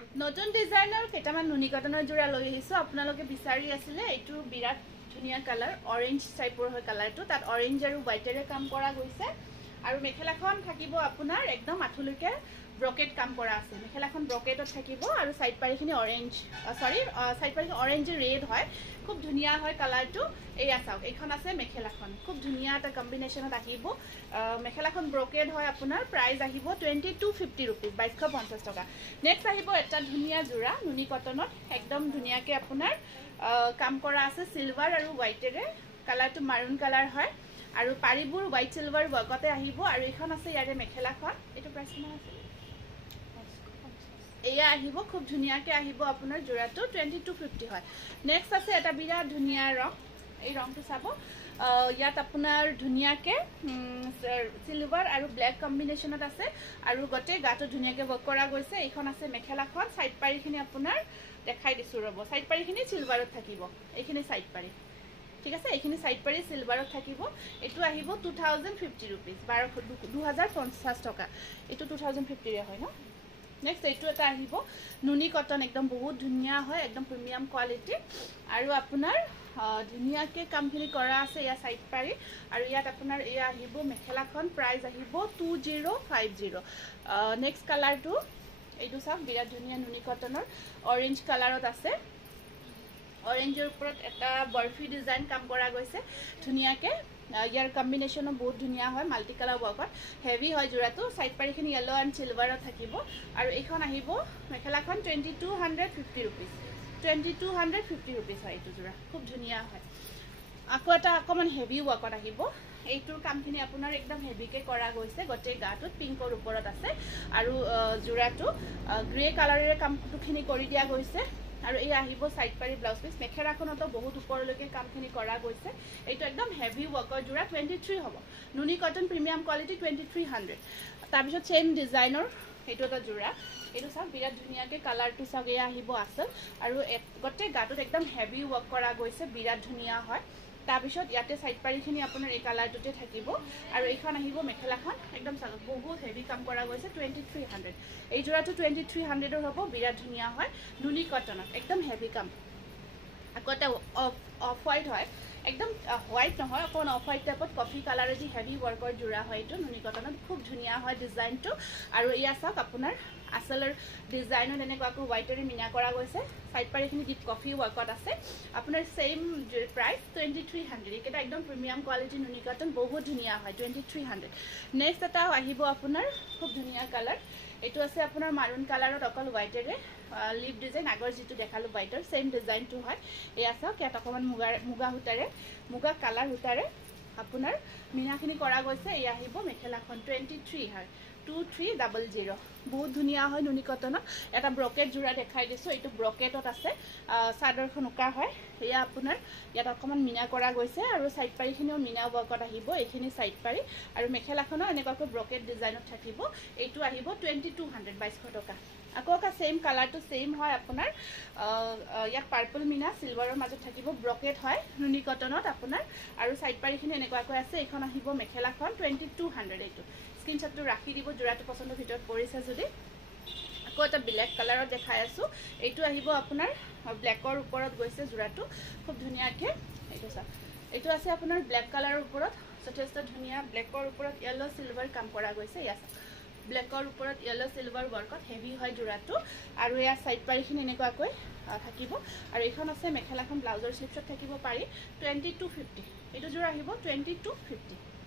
নতুন ডিজাইনৰ কেইটামান নুনি কটনৰ জোৰা লৈ আহিছো আপোনালোকে বিচাৰি আছিলে এইটো বিৰাট ধুনিয়া কালাৰ অৰেঞ্জ টাইপৰ হয় কালাৰটো তাত অৰেঞ্জ আৰু হোৱাইটেৰে কাম কৰা গৈছে আৰু মেখেলাখন থাকিব আপোনাৰ একদম আঠুলৈকে ব্ৰকেট কাম কৰা আছে মেখেলাখন ব্ৰকেটত থাকিব আৰু সাইড পাৰিখিনি অৰেঞ্জ সাইড পাৰিখিনি অৰেঞ্জ ৰেড হয় খুব ধুনিয়া হয় কালাৰটো এয়া চাওক এইখন আছে মেখেলাখন খুব ধুনিয়া এটা কম্বিনেশনত আহিব মেখেলাখন ব্ৰকেট হয় আপোনাৰ প্ৰাইস আহিব 2250 रुपीस 2250 টকা নেক্সট আহিব এটা ধুনিয়া জোৰা নুনি কটনত একদম ধুনিয়াকে আপোনাৰ কাম কৰা আছে সিলভাৰ আৰু হোৱাইটেৰে কালাৰটো মাৰুন কালাৰ হয় আৰু পাৰিবোৰ হোৱাইট সিলভাৰ বগতে আহিব আৰু এখন আছে ইয়াৰে মেখেলাখন এটো প্ৰাইস কিমান আছে এয়া আহিব খুব ধুনিয়াকে আহিব আপোনাৰ জোৰাটো 2250 হয় নেক্সট আছে এটা বিৰাট ধুনিয়া ৰং এই ৰংটো চাব ইয়াত আপোনাৰ ধুনিয়াকে সিলভাৰ আৰু ব্ল্যাক কম্বিনেশনত আছে আৰু গটে গাটো ধুনিয়াকে ওয়াৰ্ক কৰা গৈছে এইখন আছে মেখেলাখন সাইড পাৰিখিনি আপোনাৰ দেখাই দিছো ৰব সাইড পাৰিখিনি সিলভাৰত থাকিব এইখিনি সাইড পাৰি ঠিক আছে এইখিনি সাইড পাৰি সিলভাৰত থাকিব এটো আহিব 2050 रुपीस 2050 টকা এটো 2050 ৰে হয় ন নেক্সট এইটো এটা আহিব নুনি কটন একদম বহুত ধুনিয়া হয় একদম প্ৰিমিয়াম কোৱালিটি আৰু আপোনাৰ ধুনিয়াকে কামখিনি কৰা আছে ইয়া সাইড পাৰি আৰু ইয়াত আপোনাৰ ইয়া আহিব মেখেলাখন প্ৰাইস আহিব 2050 নেক্সট কালাৰটো এইটো চাওক বিৰাট ধুনিয়া নুনি কটনৰ অৰেঞ্জ কালাৰত আছে অৰেঞ্জৰ ওপৰত এটা বৰফি ডিজাইন কাম কৰা গৈছে ধুনিয়াকে ইয়াৰ কম্বিনেশনো বহুত ধুনিয়া হয় মাল্টি কালাৰ ওয়াৰ্কত হেভি হয় জোৰাটো সাইড পাৰিখিনি ইয়েলো এন্ড সিলভাৰত থাকিব আৰু এইখন আহিব মেখেলাখন 2250 रुपीस 2250 रुपीस হয় এইটো জোৰা খুব ধুনিয়া হয় আকৌ এটা অকমান হেভি ওয়াৰ্কত আহিব এইটোৰ কামখিনি আপোনাৰ একদম হেভিকে কৰা গৈছে গটে গাটোত পিংকৰ ওপৰত আছে আৰু জোৰাটো গ্ৰে কালাৰেৰে কামখিনি কৰি দিয়া গৈছে আৰু এই আহিব সাইড পাৰি ব্লাউজ পিস মেখেলাখনতো বহুত ওপৰলৈকে কামখিনি কৰা গৈছে এইটো একদম হেভি ওয়াৰ্কৰ জোৰা 23 হ'ব নুনি কটন প্ৰিমিয়াম কোৱালিটি 2300 তাৰ পিছত চেম ডিজাইনৰ এইটো এটা জোৰা এইটো চাওক বিৰাট ধুনিয়াকে কালাৰটো চাওক এয়া আহিব আসল আৰু গটে গাটোত একদম হেভি ওয়াৰ্ক কৰা গৈছে বিৰাট ধুনিয়া হয় তাৰ পিছত ইয়াতে সাইড পাৰিখিনি আপোনাৰ এই কালাৰটোতে থাকিব আৰু এইখন আহিব মেখেলাখন একদম চাওক বহুত হেভি কাম কৰা গৈছে 2300 এই জোৰাটো 2300 ৰ হ'ব বিৰাট ধুনিয়া হয় নুনি কটনত একদম হেভি কাম আকতে অফ হোৱাইট হয় একদম হোৱাইট নহয় অকন অফ হোৱাইট টাইপত কফি কালাৰৰ যি হেভি ওয়াৰ্কৰ জোৰা হয় এইটো নুনি কটনত খুব ধুনিয়া হয় ডিজাইনটো আৰু ইয়া চাওক আপোনাৰ আসলৰ ডিজাইনত এনেকুৱাকৈ হোৱাইটেৰে মিনা কৰা গৈছে সাইড পাৰিখিনি ডিপ কফি ওয়াৰ্কত আছে আপোনাৰ সেম প্ৰাইস 2300 এটা একদম প্ৰিমিয়াম কোৱালিটি নুনি কটন বহুত ধুনিয়া হয় 2300 নেক্সট এটা আহিব আপোনাৰ খুব ধুনিয়া কালাৰ এটো আছে আপোনাৰ মাৰুন কালাৰত অকল হোৱাইটেৰে লিপ ডিজাইন আগৰ যেটো দেখালো হোৱাইটৰ সেম ডিজাইনটো হয় এয়া চাওক ইয়াত অকমান মুগা হুটাৰে মুগা কালাৰ হুটাৰে আপোনাৰ মিনাখিনি কৰা গৈছে এয়া আহিব মেখেলাখন 23 হয় 2300 বহুত ধুনিয়া হয় নুনি কটনত এটা ব্ৰকেট জোৰা দেখাই দিছো এইটো ব্ৰকেটত আছে সাদৰখন উকা হয় এয়া আপোনাৰ ইয়াত অকমান মিনা কৰা গৈছে আৰু সাইড পাৰিখিনিও মিনা ওয়াৰ্কত আহিব এইখিনি সাইড পাৰি আৰু মেখেলাখনো এনেকুৱাকৈ ব্ৰকেট ডিজাইনত থাকিব এইটো আহিব 2200 টকা আকৌ এটা সেম কালাৰটো সেম হয় আপোনাৰ ইয়াত পাৰ্পল মিনা সিলভাৰৰ মাজত থাকিব ব্ৰকেট হয় নুনি কটনত আপোনাৰ আৰু সাইড পাৰিখিনি এনেকুৱাকৈ আছে এইখন আহিব মেখেলাখন 2200 এইটো স্ক্ৰিনশ্বটটো ৰাখি দিব জোৰাটো পছন্দৰ ভিতৰত পৰিছে যদি আকৌ এটা ব্ল্যাক কালাৰত দেখাই আছো এইটো আহিব আপোনাৰ ব্ল্যাকৰ ওপৰত গৈছে জোৰাটো খুব ধুনিয়াকে এইটো চাওক এইটো আছে আপোনাৰ ব্ল্যাক কালাৰৰ ওপৰত যথেষ্ট ধুনিয়া ব্ল্যাকৰ ওপৰত ইয়েলো সিলভাৰ কাম কৰা গৈছে ইয়াত ব্ল্যাকৰ ওপৰত ইয়েলো সিলভাৰ ওয়াৰ্কত হেভি হয় জোৰাটো আৰু ইয়া সাইড পাৰিখিনি এনেকুৱাকৈ থাকিব আৰু এইখন আছে মেখেলাখন ব্লাউজৰ স্লিপছত থাকিব পাৰি 2250 এইটো জোৰা আহিব 2250